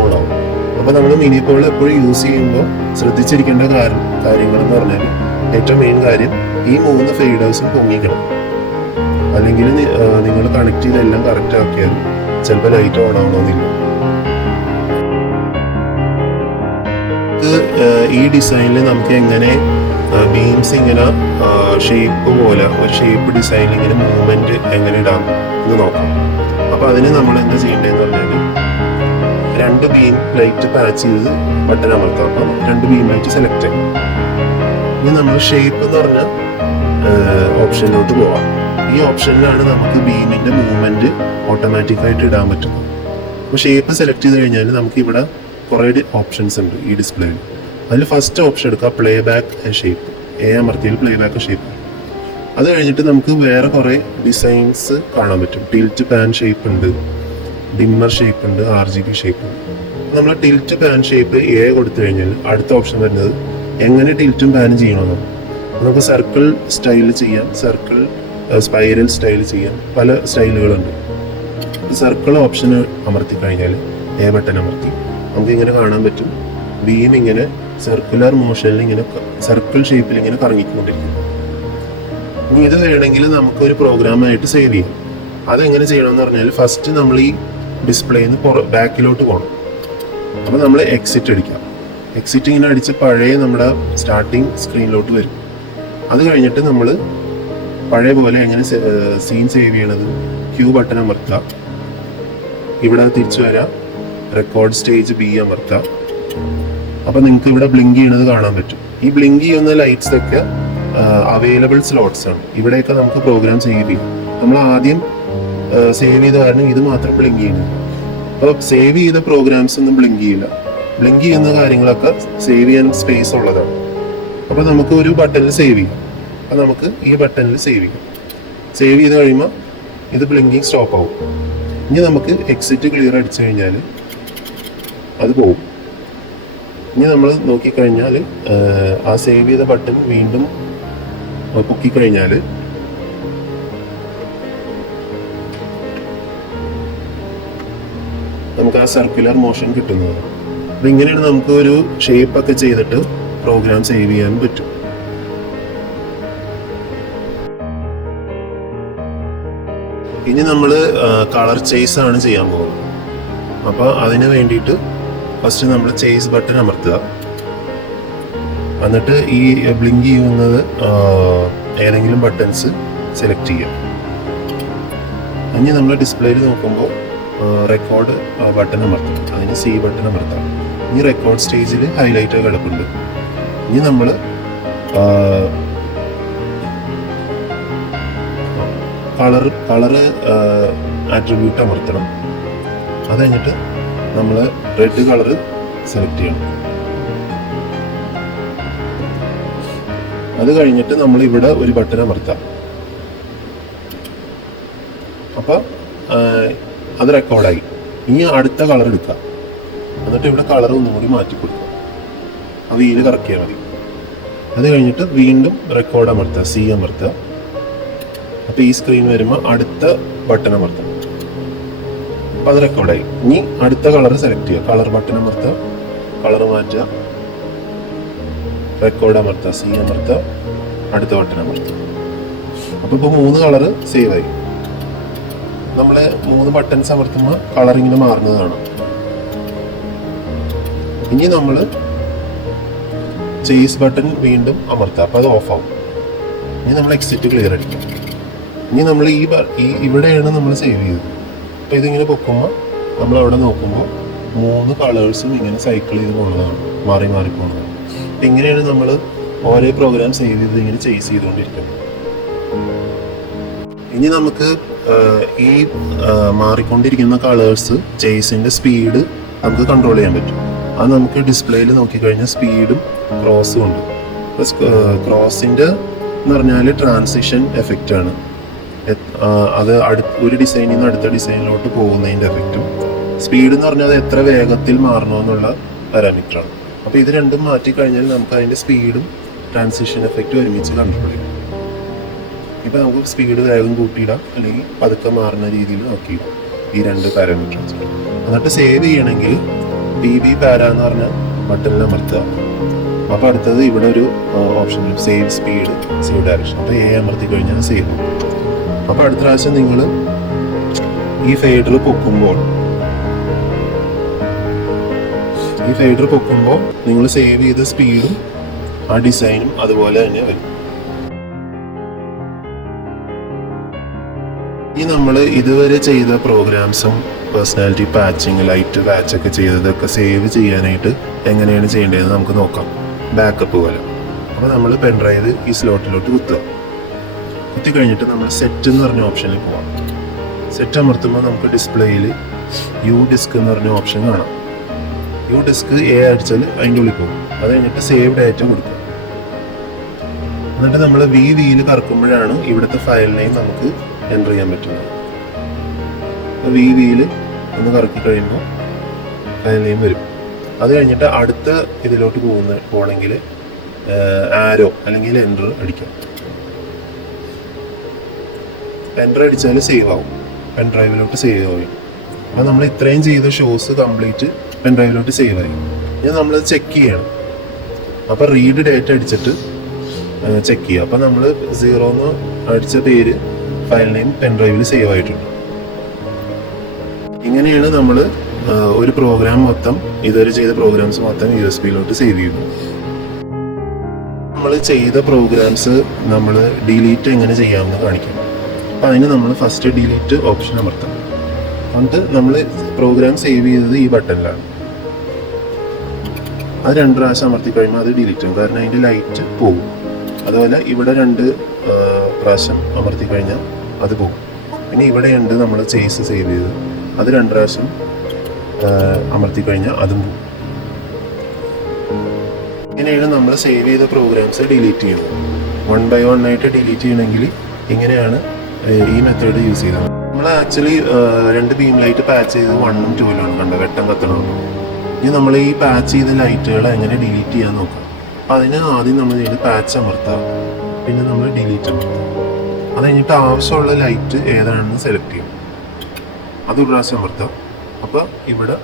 ഓൺ ആവും. അപ്പോൾ നമ്മൾ മിനിപ്പോൾ എപ്പോഴും യൂസ് ചെയ്യുമ്പോൾ ശ്രദ്ധിച്ചിരിക്കേണ്ട കാര്യങ്ങളെന്ന് പറഞ്ഞാൽ ഏറ്റവും മെയിൻ കാര്യം ഈ 3 ഫേഡേഴ്സും പൊങ്ങിക്കണം. അല്ലെങ്കിൽ നിങ്ങൾ കണക്ട് ചെയ്തെല്ലാം കറക്റ്റ് ആക്കിയാലും ചിലപ്പോൾ ലൈറ്റ് ഓൺ ആവണമെന്നില്ല. ഈ ഡിസൈനിൽ നമുക്ക് എങ്ങനെ ബീംസ് ഇങ്ങനെ ഷേപ്പ് പോലെ ഒരു ഷേപ്പ് ഡിസൈനിൽ ഇങ്ങനെ മൂവ്മെന്റ് എങ്ങനെ ഇടാം എന്ന് നോക്കാം. അപ്പോൾ അതിന് നമ്മൾ എന്താ ചെയ്യേണ്ടതെന്ന് പറഞ്ഞാൽ 2 ബീം ലൈറ്റ് പാച്ച് ചെയ്ത് ബട്ടൺ അമർത്താം. അപ്പം 2 ബീം ലൈറ്റ് സെലക്ട് ചെയ്യും. ഇനി നമ്മൾ ഷേപ്പ് എന്ന് പറഞ്ഞ ഓപ്ഷനിലോട്ട് പോവാം. ഈ ഓപ്ഷനിലാണ് നമുക്ക് ബീമിന്റെ മൂവ്മെന്റ് ഓട്ടോമാറ്റിക്കായിട്ട് ഇടാൻ പറ്റുന്നത്. അപ്പോൾ ഷേപ്പ് സെലക്ട് ചെയ്ത് കഴിഞ്ഞാൽ നമുക്ക് ഇവിടെ കുറേ ഓപ്ഷൻസ് ഉണ്ട് ഈ ഡിസ്പ്ലേയിൽ. അതിൽ ഫസ്റ്റ് ഓപ്ഷൻ എടുക്കുക, പ്ലേ ബാക്ക് ഷേപ്പ്. അമർത്തിയാൽ പ്ലേ ബാക്ക് ഷേപ്പ്. അത് കഴിഞ്ഞിട്ട് നമുക്ക് വേറെ കുറേ ഡിസൈൻസ് കാണാൻ പറ്റും. ടിൽറ്റ് പാൻ ഷേപ്പ് ഉണ്ട്, ഡിമ്മർ ഷേപ്പ് ഉണ്ട്, RGB ഷേപ്പ് ഉണ്ട്. നമ്മൾ ടിൽറ്റ് പാൻ ഷേപ്പ് കൊടുത്തു കഴിഞ്ഞാൽ അടുത്ത ഓപ്ഷൻ വരുന്നത് എങ്ങനെ ടിൽറ്റും പാനും ചെയ്യണമെന്നാണ്. നമുക്ക് സർക്കിൾ സ്റ്റൈൽ ചെയ്യാം, സർക്കിൾ സ്പൈറൽ സ്റ്റൈൽ ചെയ്യാം, പല സ്റ്റൈലുകളുണ്ട്. സർക്കിൾ ഓപ്ഷൻ അമർത്തി കഴിഞ്ഞാൽ ബട്ടൺ അമർത്തി നമുക്ക് ഇങ്ങനെ കാണാൻ പറ്റും ബീം ഇങ്ങനെ സർക്കുലർ മോഷനിൽ ഇങ്ങനെ സർക്കിൾ ഷേപ്പിൽ ഇങ്ങനെ കറങ്ങിക്കൊണ്ടിരിക്കും. ഇനി ഇത് വേണമെങ്കിൽ നമുക്കൊരു പ്രോഗ്രാമായിട്ട് സേവ് ചെയ്യാം. അതെങ്ങനെ ചെയ്യണമെന്ന് പറഞ്ഞാൽ ഫസ്റ്റ് നമ്മൾ ഈ ഡിസ്പ്ലേന്ന് ബാക്കിലോട്ട് പോകണം. അപ്പോൾ നമ്മൾ എക്സിറ്റ് അടിക്കാം. എക്സിറ്റ് ഇങ്ങനെ അടിച്ച് പഴയ നമ്മുടെ സ്റ്റാർട്ടിങ് സ്ക്രീനിലോട്ട് വരും. അത് കഴിഞ്ഞിട്ട് നമ്മൾ പഴയ പോലെ എങ്ങനെ സീൻ സേവ് ചെയ്യണത്, ക്യൂ ബട്ടൺ അമർത്തുക. ഇവിടെ തിരിച്ചു വരാം, റെക്കോർഡ് സ്റ്റേജ് ബി അമർത്താം. അപ്പോൾ നിങ്ങൾക്ക് ഇവിടെ ബ്ലിങ്ക് ചെയ്യണത് കാണാൻ പറ്റും. ഈ ബ്ലിങ്ക് ചെയ്യുന്ന ലൈറ്റ്സ് ഒക്കെ അവൈലബിൾ സ്ലോട്ട്സ് ആണ്. ഇവിടെയൊക്കെ നമുക്ക് പ്രോഗ്രാം സേവ് ചെയ്യും. നമ്മൾ ആദ്യം സേവ് ചെയ്ത കാരണം ഇത് മാത്രം ബ്ലിങ്ക് ചെയ്യുന്നു. അപ്പോൾ സേവ് ചെയ്ത പ്രോഗ്രാംസ് ഒന്നും ബ്ലിങ്ക് ചെയ്യില്ല. ബ്ലിങ്ക് ചെയ്യുന്ന കാര്യങ്ങളൊക്കെ സേവ് ചെയ്യാൻ സ്പേസ് ഉള്ളതാണ്. അപ്പോൾ നമുക്ക് ഒരു ബട്ടണിൽ സേവ് ചെയ്യാം. അപ്പോൾ നമുക്ക് ഈ ബട്ടണിൽ സേവ് ചെയ്യാം. സേവ് ചെയ്ത് കഴിയുമ്പോൾ ഇത് ബ്ലിങ്കിങ് സ്റ്റോപ്പ് ആവും. ഇനി നമുക്ക് എക്സിറ്റ് ക്ലിയർ അടിച്ചു കഴിഞ്ഞാൽ അത് പോകും. ഇനി നമ്മൾ നോക്കിക്കഴിഞ്ഞാൽ ആ സേവ് ചെയ്ത ബട്ടൺ വീണ്ടും പൊക്കിക്കഴിഞ്ഞാൽ നമുക്ക് ആ സർക്കുലർ മോഷൻ കിട്ടുന്നത്. അപ്പം ഇങ്ങനെയാണ് നമുക്ക് ഒരു ഷേപ്പൊക്കെ ചെയ്തിട്ട് പ്രോഗ്രാം സേവ് ചെയ്യാൻ പറ്റും. ഇനി നമ്മൾ കളർ ചേസ് ആണ് ചെയ്യാൻ പോകുന്നത്. അപ്പോൾ അതിന് വേണ്ടിയിട്ട് ഫസ്റ്റ് നമ്മൾ ചേസ് ബട്ടൺ അമർത്തുക. എന്നിട്ട് ഈ ബ്ലിങ്ക് ചെയ്യുന്നത് ഏതെങ്കിലും ബട്ടൺസ് സെലക്ട് ചെയ്യുക. ഇനി നമ്മൾ ഡിസ്പ്ലേയിൽ നോക്കുമ്പോൾ റെക്കോർഡ് ബട്ടൺ അമർത്തും. അതിന് സി ബട്ടൺ അമർത്താം. ഇനി റെക്കോർഡ് സ്റ്റേജിൽ ഹൈലൈറ്റ് കിടപ്പുണ്ട്. ഇനി നമ്മൾ കളറ് ആട്രിബ്യൂട്ട് അമർത്തണം. അത് കഴിഞ്ഞിട്ട് നമ്മൾ റെഡ് കളറ് സെലക്ട് ചെയ്യണം. അത് കഴിഞ്ഞിട്ട് നമ്മൾ ഇവിടെ ഒരു ബട്ടൺ അമർത്താം. അപ്പോൾ അത് റെക്കോർഡായി. ഇനി അടുത്ത കളർ എടുക്കുക. എന്നിട്ട് ഇവിടെ കളർ ഒന്നും കൂടി മാറ്റി കൊടുക്കുക. ആ വീല് കറക്കിയാൽ മതി. അത് കഴിഞ്ഞിട്ട് വീണ്ടും റെക്കോർഡ് അമർത്തുക, സി അമർത്തുക. അപ്പോൾ ഈ സ്ക്രീൻ വരുമ്പോൾ അടുത്ത ബട്ടൺ അമർത്തുക. അപ്പോൾ അത് റെക്കോർഡായി. ഇനി അടുത്ത കളർ സെലക്ട് ചെയ്യുക. കളർ ബട്ടൺ അമർത്തുക, കളർ മാറ്റുക, റെക്കോർഡ് അമർത്തുക, സി അമർത്തുക, അടുത്ത ബട്ടൺ അമർത്തുക. അപ്പോൾ ഇപ്പോൾ 3 കളറ് സേവ് ആയി. നമ്മൾ 3 ബട്ടൺസ് അമർത്തുമ്പോൾ കളർ ഇങ്ങനെ മാറുന്നത് കാണാം. ഇനി നമ്മൾ ചേസ് ബട്ടൺ വീണ്ടും അമർത്തുക. അപ്പോൾ അത് ഓഫ് ആവും. ഇനി നമ്മൾ എക്സിറ്റ് ക്ലിയർ അടിക്കും. ഇനി നമ്മൾ ഇവിടെയാണ് നമ്മൾ സേവ് ചെയ്തത്. അപ്പോൾ ഇതിങ്ങനെ പൊക്കുമ്പോൾ നമ്മൾ അവിടെ നോക്കുമ്പോൾ 3 കളേഴ്സും ഇങ്ങനെ സൈക്കിൾ ചെയ്ത് പോകുന്നതാണ്, മാറി മാറി പോകുന്നതാണ്. ഇങ്ങനെയാണ് നമ്മൾ ഓരോ പ്രോഗ്രാം സേവ് ചെയ്ത് ഇങ്ങനെ ചേസ് ചെയ്തുകൊണ്ടിരിക്കുന്നത്. ഇനി നമുക്ക് ഈ മാറിക്കൊണ്ടിരിക്കുന്ന കളേഴ്സ് ചേസിൻ്റെ സ്പീഡ് നമുക്ക് കൺട്രോൾ ചെയ്യാൻ പറ്റും. അത് നമുക്ക് ഡിസ്പ്ലേയിൽ നോക്കിക്കഴിഞ്ഞാൽ സ്പീഡും ക്രോസും ഉണ്ട്. ക്രോസിൻ്റെ എന്ന് പറഞ്ഞാൽ ട്രാൻസിഷൻ എഫക്റ്റ് ആണ്. അത് ഒരു ഡിസൈനിൽ നിന്ന് അടുത്ത ഡിസൈനിലോട്ട് പോകുന്നതിൻ്റെ എഫക്റ്റും, സ്പീഡ് എന്ന് പറഞ്ഞാൽ അത് എത്ര വേഗത്തിൽ മാറണമെന്നുള്ള പാരാമീറ്ററാണ്. അപ്പോൾ ഇത് രണ്ടും മാറ്റിക്കഴിഞ്ഞാൽ നമുക്ക് അതിൻ്റെ സ്പീഡും ട്രാൻസിഷൻ എഫക്റ്റും ഒരുമിച്ച് കൺട്രോൾ ചെയ്യാം. ഇപ്പോൾ നമുക്ക് സ്പീഡ് വേഗം കൂട്ടിയിടാം, അല്ലെങ്കിൽ പതുക്കെ മാറുന്ന രീതിയിൽ നോക്കിയിടാം ഈ 2 പാരാമീറ്റേഴ്സ്. എന്നിട്ട് സേവ് ചെയ്യണമെങ്കിൽ PB പാര എന്ന് പറഞ്ഞ ബട്ടണിൽ അമർത്തുക. അപ്പോൾ അടുത്തത് ഇവിടെ ഒരു option save speed, save direction. അപ്പോൾ അമർത്തി കഴിഞ്ഞാൽ സേവ് ആവും. അപ്പോൾ അടുത്ത പ്രാവശ്യം നിങ്ങൾ ഈ ഫേഡർ പൊക്കുമ്പോൾ നിങ്ങൾ സേവ് ചെയ്ത സ്പീഡും ആ ഡിസൈനും അതുപോലെ തന്നെ വരും. ഈ നമ്മൾ ഇതുവരെ ചെയ്ത പ്രോഗ്രാംസും പേഴ്സണാലിറ്റി പാച്ചിങ്, ലൈറ്റ് പാച്ചൊക്കെ ചെയ്തതൊക്കെ സേവ് ചെയ്യാനായിട്ട് എങ്ങനെയാണ് ചെയ്യേണ്ടതെന്ന് നമുക്ക് നോക്കാം. ബാക്കപ്പ് പോലെ. അപ്പോൾ നമ്മൾ പെൻഡ്രൈവ് ഈ സ്ലോട്ടിലോട്ട് കുത്തുക. കുത്തി കഴിഞ്ഞിട്ട് നമ്മൾ സെറ്റ് എന്ന് പറഞ്ഞ ഓപ്ഷനിൽ പോവാം. സെറ്റ് അമർത്തുമ്പോൾ നമുക്ക് ഡിസ്പ്ലേയിൽ ഡിസ്ക് എന്ന് പറഞ്ഞ ഓപ്ഷൻ കാണാം. ഡിസ്ക് അടിച്ചാൽ അതിൻ്റെ ഉള്ളിൽ പോകും. അത് കഴിഞ്ഞിട്ട് സേവ് ഡാറ്റ കൊടുക്കും. എന്നിട്ട് നമ്മൾ വീല് കറക്കുമ്പോഴാണ് ഇവിടുത്തെ ഫയൽ നെയിം നമുക്ക് എൻ്റർ ചെയ്യാൻ പറ്റുന്നത്. വീല് ഒന്ന് കറക്കി കഴിയുമ്പോൾ ഫയൽ നെയിം വരും. അത് കഴിഞ്ഞിട്ട് അടുത്ത ഇതിലോട്ട് പോകണമെങ്കിൽ ആരോ അല്ലെങ്കിൽ എൻ്റർ അടിക്കാം. എൻ്റർ അടിച്ചാൽ സേവ് ആവും, പെൻഡ്രൈവിലോട്ട് സേവ് ആവും. അപ്പോൾ നമ്മൾ ഇത്രയും ചെയ്ത ഷോസ് കംപ്ലീറ്റ് പെൻഡ്രൈവിലോട്ട് സേവ് ആയി. ഇനി നമ്മളത് ചെക്ക് ചെയ്യണം. അപ്പോൾ റീഡ് ഡേറ്റ അടിച്ചിട്ട് ചെക്ക് ചെയ്യുക. അപ്പോൾ നമ്മൾ 0 അടിച്ച പേര് ഫയൽ നെയിം പെൻഡ്രൈവിൽ സേവ് ആയിട്ടുണ്ട്. ഇങ്ങനെയാണ് നമ്മൾ ഒരു പ്രോഗ്രാം മൊത്തം, ഇതുവരെ ചെയ്ത പ്രോഗ്രാംസ് മൊത്തം USB-ലോട്ട് സേവ് ചെയ്യുന്നു. നമ്മൾ ചെയ്ത പ്രോഗ്രാംസ് നമ്മൾ ഡിലീറ്റ് എങ്ങനെ ചെയ്യാമെന്ന് കാണിക്കാം. അപ്പോൾ അതിന് നമ്മൾ ഫസ്റ്റ് ഡിലീറ്റ് ഓപ്ഷൻ അമർത്താം. എന്നിട്ട് നമ്മൾ പ്രോഗ്രാം സേവ് ചെയ്തത് ഈ ബട്ടണിലാണ്. അത് 2 പ്രാവശ്യം അമർത്തി കഴിയുമ്പോൾ അത് ഡിലീറ്റ് ആവും, കാരണം അതിൻ്റെ ലൈറ്റ് പോകും. അതുപോലെ ഇവിടെ 2 പ്രാവശ്യം അമർത്തി കഴിഞ്ഞാൽ അത് പോകും. പിന്നെ ഇവിടെയുണ്ട് നമ്മൾ ചേസ് സേവ് ചെയ്തത്, അത് 2 പ്രാവശ്യം അമർത്തി കഴിഞ്ഞാൽ അതും പോകും. ഇങ്ങനെയാണ് നമ്മൾ സേവ് ചെയ്ത പ്രോഗ്രാംസ് ഡിലീറ്റ് ചെയ്യുന്നത്. 1 by 1 ആയിട്ട് ഡിലീറ്റ് ചെയ്യണമെങ്കിൽ ഇങ്ങനെയാണ് ഈ മെത്തേഡ് യൂസ് ചെയ്തത്. നമ്മൾ ആക്ച്വലി 2 ബീം ലൈറ്റ് പാച്ച് ചെയ്ത് 1ഉം 2ലാണ് കണ്ടത്, വെട്ടം കത്തണം. ഇനി നമ്മൾ ഈ പാച്ച് ചെയ്ത ലൈറ്റുകൾ എങ്ങനെ ഡിലീറ്റ് ചെയ്യാൻ നോക്കാം. അപ്പം അതിന് ആദ്യം നമ്മൾ ചെയ്യുന്നത് പാച്ച് അമർത്താം, പിന്നെ നമ്മൾ ഡിലീറ്റ് അമർത്താം. അത് കഴിഞ്ഞിട്ട് ആവശ്യമുള്ള ലൈറ്റ് ഏതാണെന്ന് സെലക്ട് ചെയ്യും, അത് 1 പ്രാവശ്യം അമർത്താം. അപ്പോൾ ഇവിടെ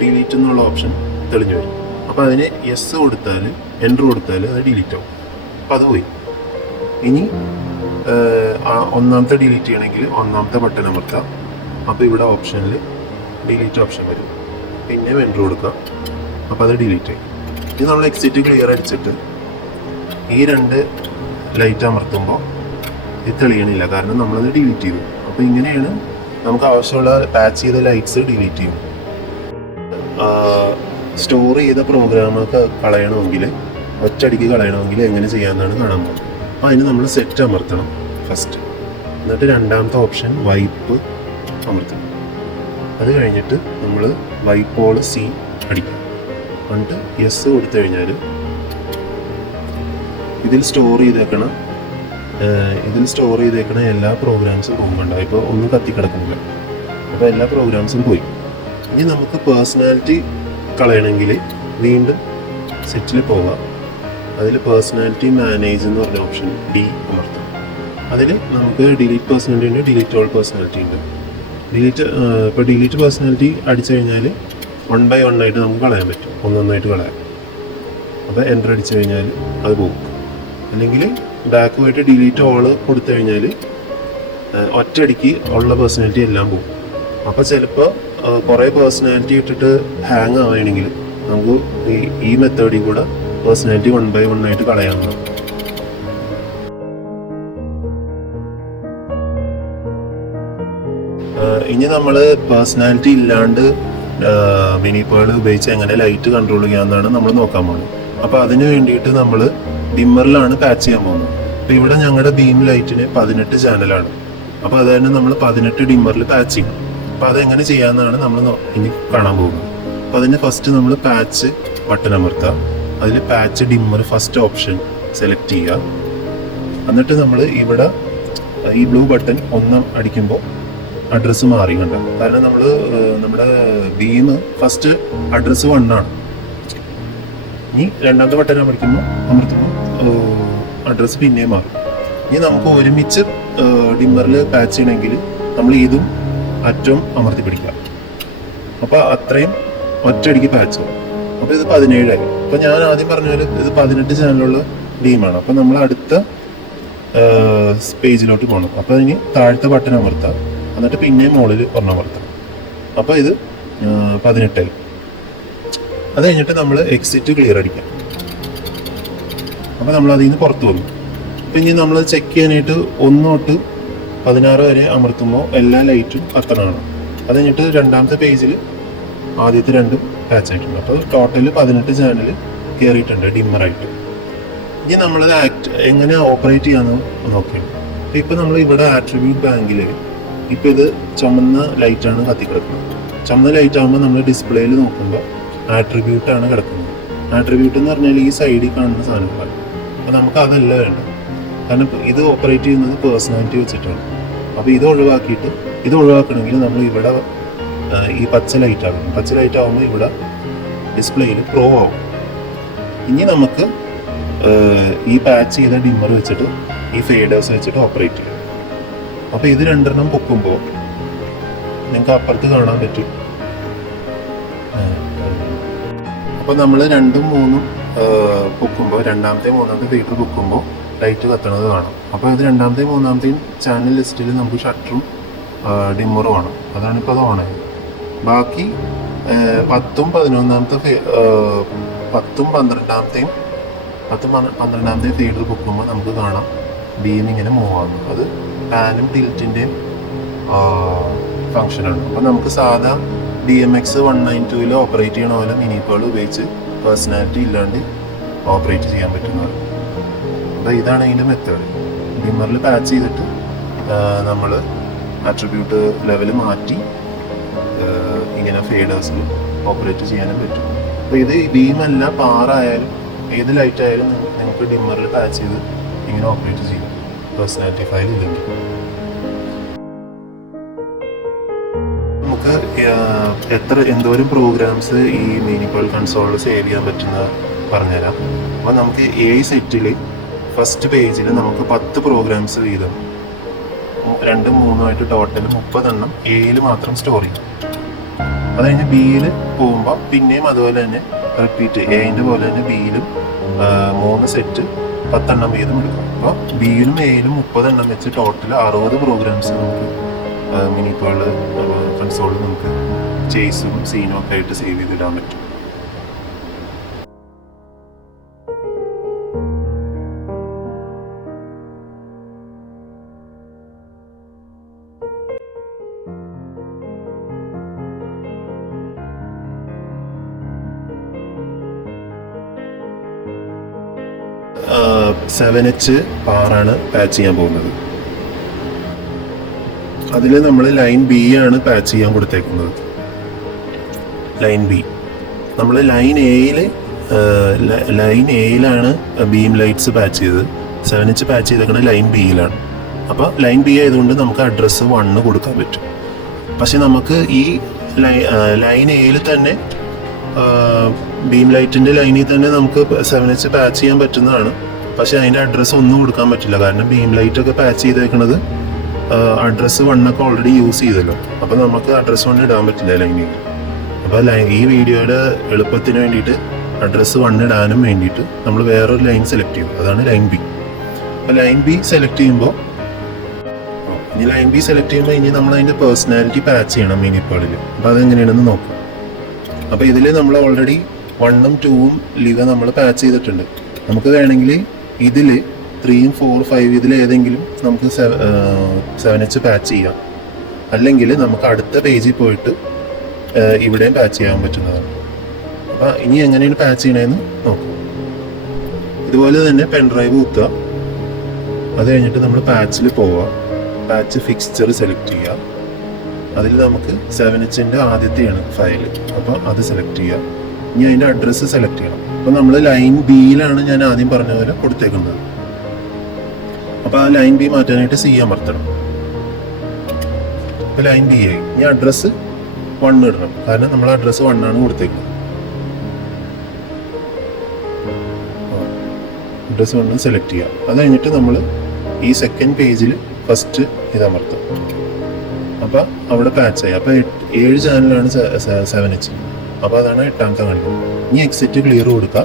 ഡിലീറ്റ് എന്നുള്ള ഓപ്ഷൻ തെളിഞ്ഞു വരും. അപ്പോൾ അതിന് യെസ് കൊടുത്താൽ എൻ്റർ കൊടുത്താൽ അത് ഡിലീറ്റ് ആവും. അപ്പോൾ അത് പോയി. ഇനി ഒന്നാമത്തെ ഡിലീറ്റ് ചെയ്യണമെങ്കിൽ ഒന്നാമത്തെ ബട്ടൺ അമർത്താം. അപ്പോൾ ഇവിടെ ഓപ്ഷനിൽ ഡിലീറ്റ് ഓപ്ഷൻ വരും. പിന്നെ എൻ്റർ കൊടുക്കാം. അപ്പോൾ അത് ഡിലീറ്റ് ആയി. ഇനി നമ്മൾ എക്സിറ്റ് ക്ലിയർ അടിച്ചിട്ട് ഈ 2 ലൈറ്റ് അമർത്തുമ്പോൾ ഇത് തെളിയണില്ല, കാരണം നമ്മളത് ഡിലീറ്റ് ചെയ്തു. അപ്പോൾ ഇങ്ങനെയാണ് നമുക്ക് ആവശ്യമുള്ള പാച്ച് ചെയ്ത ലൈറ്റ്സ് ഡിലീറ്റ് ചെയ്യും. സ്റ്റോർ ചെയ്ത പ്രോഗ്രാമൊക്കെ കളയണമെങ്കിൽ, ഒറ്റയടിക്ക് കളയണമെങ്കിൽ എങ്ങനെ ചെയ്യാമെന്നാണ് കാണാൻ പോകുന്നത്. അപ്പോൾ അതിന് നമ്മൾ സെറ്റ് അമർത്തണം ഫസ്റ്റ്. എന്നിട്ട് രണ്ടാമത്തെ ഓപ്ഷൻ വൈപ്പ് അമർത്തണം. അത് കഴിഞ്ഞിട്ട് നമ്മൾ വൈപ്പ് ഓൾ സി അടിക്കും. എന്നിട്ട് യെസ് കൊടുത്തു കഴിഞ്ഞാൽ ഇതിൽ സ്റ്റോർ ചെയ്തേക്കണ എല്ലാ പ്രോഗ്രാംസും പോകുന്നുണ്ടാവും. ഇപ്പോൾ ഒന്നും കത്തിക്കിടക്കുന്നില്ല. അപ്പോൾ എല്ലാ പ്രോഗ്രാംസും പോയി. ഇനി നമുക്ക് പേഴ്സണാലിറ്റി കളയണമെങ്കിൽ വീണ്ടും സെറ്റിൽ പോകാം. അതിൽ പേഴ്സണാലിറ്റി മാനേജ് എന്ന് പറഞ്ഞ ഓപ്ഷൻ ഡി അമർത്തും. അതിൽ നമുക്ക് ഡിലീറ്റ് പേഴ്സണാലിറ്റി ഉണ്ട്, ഡിലീറ്റ് ഓൾ പേഴ്സണാലിറ്റി ഉണ്ട്. ഇപ്പോൾ ഡിലീറ്റ് പേഴ്സണാലിറ്റി അടിച്ചു കഴിഞ്ഞാൽ 1 by 1 ആയിട്ട് നമുക്ക് കളയാൻ പറ്റും, ഒന്നൊന്നായിട്ട് കളയാം. അപ്പോൾ എൻ്റർ അടിച്ചു കഴിഞ്ഞാൽ അത് പോകും. അല്ലെങ്കിൽ ബാക്ക് പോയിട്ട് ഡിലീറ്റ് ഓൾ കൊടുത്തു കഴിഞ്ഞാൽ ഒറ്റയടിക്ക് ഉള്ള പേഴ്സണാലിറ്റി എല്ലാം പോകും. അപ്പോൾ ചിലപ്പോൾ കുറേ പേഴ്സണാലിറ്റി ഇട്ടിട്ട് ഹാങ് ആവുകയാണെങ്കിൽ നമുക്ക് ഈ മെത്തേഡിൽ കൂടെ പേഴ്സണാലിറ്റി 1 by 1 ആയിട്ട് കളയാവുന്നതാണ്. ഇനി നമ്മൾ പേഴ്സണാലിറ്റി ഇല്ലാണ്ട് മിനിപ്പേൾ ഉപയോഗിച്ച് എങ്ങനെ ലൈറ്റ് കൺട്രോൾ ചെയ്യാമെന്നാണ് നമ്മൾ നോക്കാൻ പോകുന്നത്. അപ്പോൾ അതിന് വേണ്ടിയിട്ട് നമ്മൾ ഡിമ്മറിലാണ് പാച്ച് ചെയ്യാൻ പോകുന്നത്. അപ്പോൾ ഇവിടെ ഞങ്ങളുടെ ബീം ലൈറ്റിന് 18 ചാനലാണ്. അപ്പോൾ അത് തന്നെ നമ്മൾ 18 ഡിമ്മറിൽ പാച്ച് ചെയ്യണം. അപ്പോൾ അതെങ്ങനെ ചെയ്യാമെന്നാണ് നമ്മൾ ഇനി കാണാൻ പോകുന്നത്. അപ്പോൾ അതിന് ഫസ്റ്റ് നമ്മൾ പാച്ച് ബട്ടൺ അമർത്താം. അതിൽ patch dimmer first option select ചെയ്യുക. എന്നിട്ട് നമ്മൾ ഇവിടെ ഈ ബ്ലൂ ബട്ടൺ ഒന്നാം അടിക്കുമ്പോൾ അഡ്രസ്സ് മാറി കണ്ട. കാരണം നമ്മൾ നമ്മുടെ ബീം ഫസ്റ്റ് അഡ്രസ്സ് 1 ആണ്. ഇനി രണ്ടാമത്തെ ബട്ടൺ അമർത്തുമ്പോൾ അഡ്രസ്സ് പിന്നെയും മാറും. ഇനി നമുക്ക് ഒരുമിച്ച് ഡിമ്മറിൽ പാച്ച് ചെയ്യണമെങ്കിൽ നമ്മൾ ഇതും അറ്റവും അമർത്തി പിടിക്കാം. അപ്പോൾ അത്രയും ഒറ്റയടിക്ക് പാച്ച് ആവും. അപ്പോൾ ഇത് 17 ആയി. അപ്പോൾ ഞാൻ ആദ്യം പറഞ്ഞ പോലെ ഇത് 18 ചാനലുള്ള ബീമാണ്. അപ്പോൾ നമ്മൾ അടുത്ത പേജിലോട്ട് പോകണം. അപ്പോൾ ഇനി താഴത്തെ ബട്ടൺ അമർത്താം. എന്നിട്ട് പിന്നെയും മുകളിൽ അമർത്താം. അപ്പോൾ ഇത് 18 ആയി. അത് കഴിഞ്ഞിട്ട് നമ്മൾ എക്സിറ്റ് ക്ലിയർ അടിക്കാം. അപ്പോൾ നമ്മൾ അതിൽ നിന്ന് പുറത്ത് വന്നു. അപ്പോൾ ഇനി നമ്മൾ ചെക്ക് ചെയ്യാനായിട്ട് 1 തൊട്ട് 16 വരെ അമർത്തുമ്പോൾ എല്ലാ ലൈറ്റും കത്തണമാണ്. അത് കഴിഞ്ഞിട്ട് രണ്ടാമത്തെ പേജിൽ ആദ്യത്തെ 2 പാച്ച് ആയിട്ടുണ്ട്. അപ്പോൾ ടോട്ടൽ 18 ചാനൽ കയറിയിട്ടുണ്ട് ഡിമ്മറായിട്ട്. ഇനി നമ്മളത് എങ്ങനെ ഓപ്പറേറ്റ് ചെയ്യാമെന്ന് നോക്കിയാണ്. ഇപ്പോൾ നമ്മൾ ഇവിടെ ആട്രിബ്യൂട്ട് ബാങ്കിൽ ഇപ്പോൾ ഇത് ചുമന്ന ലൈറ്റാണ് കത്തിക്കിടക്കുന്നത്. ചുമന്ന ലൈറ്റ് ആകുമ്പോൾ നമ്മൾ ഡിസ്പ്ലേയിൽ നോക്കുമ്പോൾ ആട്രിബ്യൂട്ടാണ് കിടക്കുന്നത്. ആട്രിബ്യൂട്ട് എന്ന് പറഞ്ഞാൽ ഈ സൈഡിൽ കാണുന്ന സാധനങ്ങളാണ്. അപ്പോൾ നമുക്ക് അതല്ല വേണ്ടത്. കാരണം ഇത് ഓപ്പറേറ്റ് ചെയ്യുന്നത് പേഴ്സണാലിറ്റി വെച്ചിട്ടാണ്. അപ്പോൾ ഇത് ഒഴിവാക്കണമെങ്കിൽ നമ്മൾ ഇവിടെ ഈ പച്ച ലൈറ്റ് ആകും. പച്ച ലൈറ്റ് ആകുമ്പോൾ ഇവിടെ ഡിസ്പ്ലേയിൽ പ്രോ ആവും. ഇനി നമുക്ക് ഈ പാച്ച് ചെയ്ത ഡിമ്മർ വെച്ചിട്ട് ഈ ഫേഡേഴ്സ് വെച്ചിട്ട് ഓപ്പറേറ്റ് ചെയ്യാം. അപ്പോൾ ഇത് 2 പൊക്കുമ്പോൾ നിങ്ങൾക്ക് അപ്പുറത്ത് കാണാൻ പറ്റും. അപ്പോൾ നമ്മൾ 2ഉം 3ഉം പൊക്കുമ്പോൾ രണ്ടാമത്തെ 3ാമത്തെ ഫീഡർ പൊക്കുമ്പോൾ ലൈറ്റ് കത്തണത് കാണാം. അപ്പോൾ ഇത് 2ാമത്തെയും 3ാമത്തെയും ചാനൽ ലിസ്റ്റിൽ നമുക്ക് ഷട്ടറും ഡിമ്മറും ആണ്. അതാണ് ഇപ്പോൾ അത് ഓണായത്. ബാക്കി 10ഉം 12ാമത്തെയും ഫീഡർ പൊക്കുമ്പോൾ നമുക്ക് കാണാം ബീം ഇങ്ങനെ മൂവ് ആകുന്നു. അത് പാനും ടിൽറ്റിൻ്റെയും ഫങ്ഷനാണ്. അപ്പോൾ നമുക്ക് സാധാ DMX 192 ഓപ്പറേറ്റ് ചെയ്യണ പോലെ മിനിപ്പേൾ ഉപയോഗിച്ച് പേഴ്സണാലിറ്റി ഇല്ലാണ്ട് ഓപ്പറേറ്റ് ചെയ്യാൻ പറ്റുന്നതാണ്. അപ്പോൾ ഇതാണ് അതിൻ്റെ മെത്തേഡ്. ഡിമ്മറിൽ പാച്ച് ചെയ്തിട്ട് നമ്മൾ ആട്രിബ്യൂട്ട് ലെവൽ മാറ്റി ഇങ്ങനെ ഫേഡേഴ്സിൽ ഓപ്പറേറ്റ് ചെയ്യാനും പറ്റും. അപ്പോൾ ഇത് ബീമല്ല പാറായാലും ഏത് ലൈറ്റ് ആയാലും നിങ്ങൾക്ക് ഡിമ്മറിൽ പാച്ച് ചെയ്ത് ഇങ്ങനെ ഓപ്പറേറ്റ് ചെയ്യാം പേഴ്സണാലിറ്റി ഫയൽ ഇല്ലെങ്കിൽ. നമുക്ക് എന്തോരം പ്രോഗ്രാംസ് ഈ മിനിപ്പേൾ കൺസോളിൽ സേവ് ചെയ്യാൻ പറ്റുന്ന പറഞ്ഞുതരാം. അപ്പോൾ നമുക്ക് സെറ്റിൽ ഫസ്റ്റ് പേജിൽ നമുക്ക് 10 പ്രോഗ്രാംസ് വീതം 2ഉം 3ഉം ആയിട്ട് ടോട്ടൽ 30 എണ്ണം മാത്രം സ്റ്റോർ ചെയ്യാം. അത് കഴിഞ്ഞ് ബിയിൽ പോകുമ്പോൾ പിന്നെയും അതുപോലെ തന്നെ റിപ്പീറ്റ് എന്റെ പോലെ തന്നെ ബിയിലും 3 സെറ്റ് 10 എണ്ണം വീതം എടുക്കും. അപ്പോൾ ബിയിലും എയിലും 30 എണ്ണം വെച്ച് ടോട്ടൽ 60 പ്രോഗ്രാംസ് നമുക്ക് മിനിപ്പോൾ കൺസോളിൽ നമുക്ക് ചേസും സീനും ഒക്കെ ആയിട്ട് സേവ് ചെയ്തിടാൻ പറ്റും. സെവൻ പാറാണ് പാച്ച് ചെയ്യാൻ പോകുന്നത്. അതിൽ നമ്മൾ ലൈൻ ബി ആണ് പാച്ച് ചെയ്യാൻ കൊടുത്തേക്കുന്നത്. ലൈൻ ബി നമ്മൾ ലൈൻ എയിലാണ് ബീം ലൈറ്റ്സ് പാച്ച് ചെയ്തത്. 7 പാച്ച് ചെയ്തേക്കുന്നത് ലൈൻ ബിയിലാണ്. അപ്പോൾ ലൈൻ ബി ആയതുകൊണ്ട് നമുക്ക് അഡ്രസ്സ് 1 കൊടുക്കാൻ പറ്റും. പക്ഷെ നമുക്ക് ഈ ലൈൻ എയിൽ തന്നെ ബീം ലൈറ്റിന്റെ ലൈനിൽ തന്നെ നമുക്ക് 7 പാച്ച് ചെയ്യാൻ പറ്റുന്നതാണ്. പക്ഷെ അതിന്റെ അഡ്രസ്സ് ഒന്നും കൊടുക്കാൻ പറ്റില്ല. കാരണം ബീം ലൈറ്റ് ഒക്കെ പാച്ച് ചെയ്തേക്കുന്നത് അഡ്രസ്സ് 1 ഒക്കെ ഓൾറെഡി യൂസ് ചെയ്തല്ലോ. അപ്പൊ നമുക്ക് അഡ്രസ്സ് 1 ഇടാൻ പറ്റില്ല ലൈനിൽ. അപ്പൊ ഈ വീഡിയോയുടെ എളുപ്പത്തിന് വേണ്ടിയിട്ട് അഡ്രസ്സ് 1 ഇടാനും വേണ്ടിയിട്ട് നമ്മൾ വേറൊരു ലൈൻ സെലക്ട് ചെയ്യും. അതാണ് ലൈൻ ബി. അപ്പൊ ലൈൻ ബി സെലക്ട് ചെയ്യുമ്പോൾ ഇനി നമ്മൾ അതിന്റെ പേഴ്സണാലിറ്റി പാച്ച് ചെയ്യണം മിനിപ്പോളിൽ. അപ്പൊ അതെങ്ങനെയാണെന്ന് നോക്കാം. അപ്പൊ ഇതിൽ നമ്മൾ ഓൾറെഡി 1ഉം 2ഉം ലിവ നമ്മൾ പാച്ച് ചെയ്തിട്ടുണ്ട്. നമുക്ക് വേണമെങ്കിൽ ഇതിൽ 3ഉം 4, 5 ഇതിൽ ഏതെങ്കിലും നമുക്ക് 7 പാച്ച് ചെയ്യാം. അല്ലെങ്കിൽ നമുക്ക് അടുത്ത പേജിൽ പോയിട്ട് ഇവിടെയും പാച്ച് ചെയ്യാൻ പറ്റുന്നതാണ്. അപ്പം ഇനി എങ്ങനെയാണ് പാച്ച് ചെയ്യണമെന്ന് നോക്കാം. ഇതുപോലെ തന്നെ പെൻഡ്രൈവ് കുത്തുക. അത് കഴിഞ്ഞിട്ട് നമ്മൾ പാച്ചിൽ പോവുക. പാച്ച് ഫിക്സ്ചർ സെലക്ട് ചെയ്യുക. അതിൽ നമുക്ക് 7 ആദ്യത്തെയാണ് ഫയൽ. അപ്പോൾ അത് സെലക്ട് ചെയ്യുക. ഇനി അതിൻ്റെ അഡ്രസ്സ് സെലക്ട് ചെയ്യണം. അപ്പോൾ നമ്മൾ ലൈൻ ബിയിലാണ് ഞാൻ ആദ്യം പറഞ്ഞ പോലെ കൊടുത്തേക്കുന്നത്. അപ്പോൾ ആ ലൈൻ ബി മാറ്റാനായിട്ട് സി അമർത്തണം. അപ്പോൾ ലൈൻ ബി ആയി. ഇനി അഡ്രസ്സ് 1 ഇടണം. കാരണം നമ്മൾ അഡ്രസ്സ് 1 ആണ് കൊടുത്തേക്കുന്നത്. അഡ്രസ്സ് 1 സെലക്ട് ചെയ്യുക. അത് കഴിഞ്ഞിട്ട് നമ്മൾ ഈ സെക്കൻഡ് പേജിൽ ഫസ്റ്റ് ഇത് അമർത്തും. അപ്പോൾ അവിടെ പാച്ച് ആയി. അപ്പോൾ 7 ചാനലാണ് 7H. അപ്പോൾ അതാണ് 8ാമത്തെ കാണിക്കുന്നത്. ഇനി എക്സിറ്റ് ക്ലിയർ കൊടുക്കുക.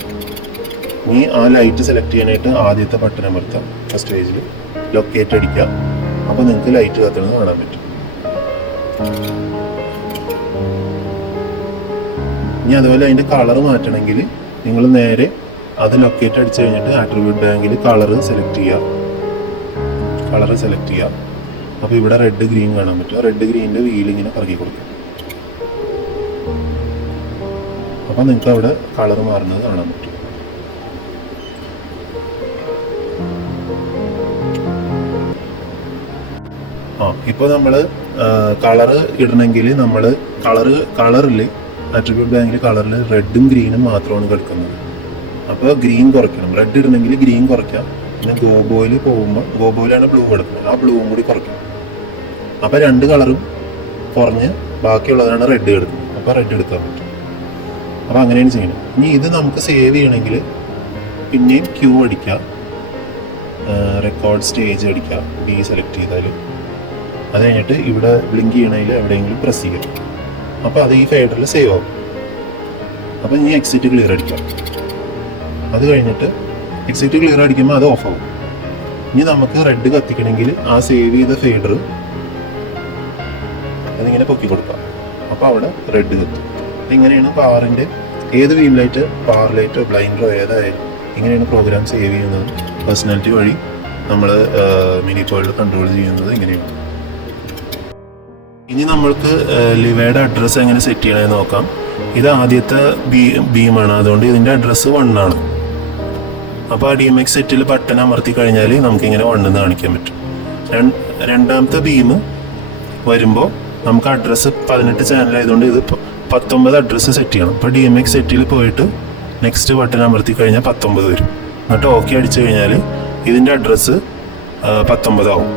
ഇനി ആ ലൈറ്റ് സെലക്ട് ചെയ്യാനായിട്ട് ആദ്യത്തെ ബട്ടൺ അമർത്താം. ഫസ്റ്റ് പേജിൽ ലൊക്കേറ്റ് അടിക്കുക. അപ്പോൾ നിങ്ങൾക്ക് ലൈറ്റ് കത്തുന്നത് കാണാൻ പറ്റും. ഇനി അതുപോലെ അതിൻ്റെ കളർ മാറ്റണമെങ്കിൽ നിങ്ങൾ നേരെ അത് ലൊക്കേറ്റ് അടിച്ചു കഴിഞ്ഞിട്ട് ആട്രിബ്യൂട്ട് ബാങ്കിൽ കളർ സെലക്ട് ചെയ്യുക. അപ്പോൾ ഇവിടെ റെഡ് ഗ്രീൻ കാണാൻ പറ്റും. റെഡ് ഗ്രീനിൻ്റെ വീൽ ഇങ്ങനെ കറക്കി കൊടുക്കും. അപ്പോൾ നിങ്ങൾക്ക് അവിടെ കളർ മാറുന്നത് കാണാൻ പറ്റും. ഇപ്പോൾ നമ്മൾ കളറ് ഇടണമെങ്കിൽ നമ്മൾ കളറിൽ ആട്രിബ്യൂട്ട് ബാങ്കിൽ കളറിൽ റെഡും ഗ്രീനും മാത്രമാണ് കിടക്കുന്നത്. അപ്പോൾ ഗ്രീൻ കുറയ്ക്കണം. റെഡ് ഇടണമെങ്കിൽ ഗ്രീൻ കുറയ്ക്കാം. പിന്നെ ഗോബോയിൽ പോകുമ്പോൾ ഗോബോയിലാണ് ബ്ലൂ കിടക്കുന്നത്. ആ ബ്ലൂവും കൂടി കുറയ്ക്കണം. അപ്പോൾ 2 കളറും കുറഞ്ഞ് ബാക്കിയുള്ളതാണ് റെഡ് കിടക്കുന്നത്. അപ്പോൾ റെഡ് എടുക്കാൻ പറ്റും. അപ്പോൾ അങ്ങനെയാണ് ചെയ്യണം. ഇനി ഇത് നമുക്ക് സേവ് ചെയ്യണമെങ്കിൽ പിന്നെയും ക്യൂ അടിക്കുക. റെക്കോർഡ് സ്റ്റേജ് അടിക്കുക. ഡി സെലക്ട് ചെയ്താൽ അത് കഴിഞ്ഞിട്ട് ഇവിടെ ബ്ലിങ്ക് ചെയ്യണമെങ്കിൽ എവിടെയെങ്കിലും പ്രസ് ചെയ്യുക. അപ്പോൾ അത് ഈ ഫേഡറിൽ സേവ് ആവും. അപ്പോൾ ഇനി എക്സിറ്റ് ക്ലിയർ അടിക്കാം. അത് കഴിഞ്ഞിട്ട് എക്സിറ്റ് ക്ലിയർ അടിക്കുമ്പോൾ അത് ഓഫ് ആവും. ഇനി നമുക്ക് റെഡ് കത്തിക്കണമെങ്കിൽ ആ സേവ് ചെയ്ത ഫേഡർ അതിങ്ങനെ പൊക്കി കൊടുക്കാം. അപ്പോൾ അവിടെ റെഡ് കത്തും. ഇങ്ങനെയാണ് പാറിൻ്റെ ഏത് ബീം ലൈറ്റ്, പാർ ലൈറ്റോ ബ്ലൈൻഡോ ഏതായാലും ഇങ്ങനെയാണ് പ്രോഗ്രാം സേവ് ചെയ്യുന്നത്. പേഴ്സണാലിറ്റി വഴി നമ്മൾ മിനിപ്പോളിൽ കൺട്രോൾ ചെയ്യുന്നത് ഇങ്ങനെയാണ്. ഇനി നമ്മൾക്ക് ലിവയുടെ അഡ്രസ്സ് എങ്ങനെ സെറ്റ് ചെയ്യണമെന്ന് നോക്കാം. ഇത് ആദ്യത്തെ ബീമാണ്. അതുകൊണ്ട് ഇതിൻ്റെ അഡ്രസ്സ് 1 ആണ്. അപ്പോൾ ആ DMX സെറ്റിൽ ബട്ടൺ അമർത്തി കഴിഞ്ഞാൽ നമുക്കിങ്ങനെ 1 എന്ന് കാണിക്കാൻ പറ്റും. രണ്ടാമത്തെ ബീം വരുമ്പോൾ നമുക്ക് അഡ്രസ്സ് 18 ചാനലായതുകൊണ്ട് ഇത് 19 അഡ്രസ്സ് സെറ്റ് ചെയ്യണം. അപ്പോൾ DMX സെറ്റിൽ പോയിട്ട് നെക്സ്റ്റ് ബട്ടൺ അമർത്തി കഴിഞ്ഞാൽ 19 വരും. എന്നിട്ട് ഓക്കെ അടിച്ചു കഴിഞ്ഞാൽ ഇതിൻ്റെ അഡ്രസ്സ് 19 ആവും.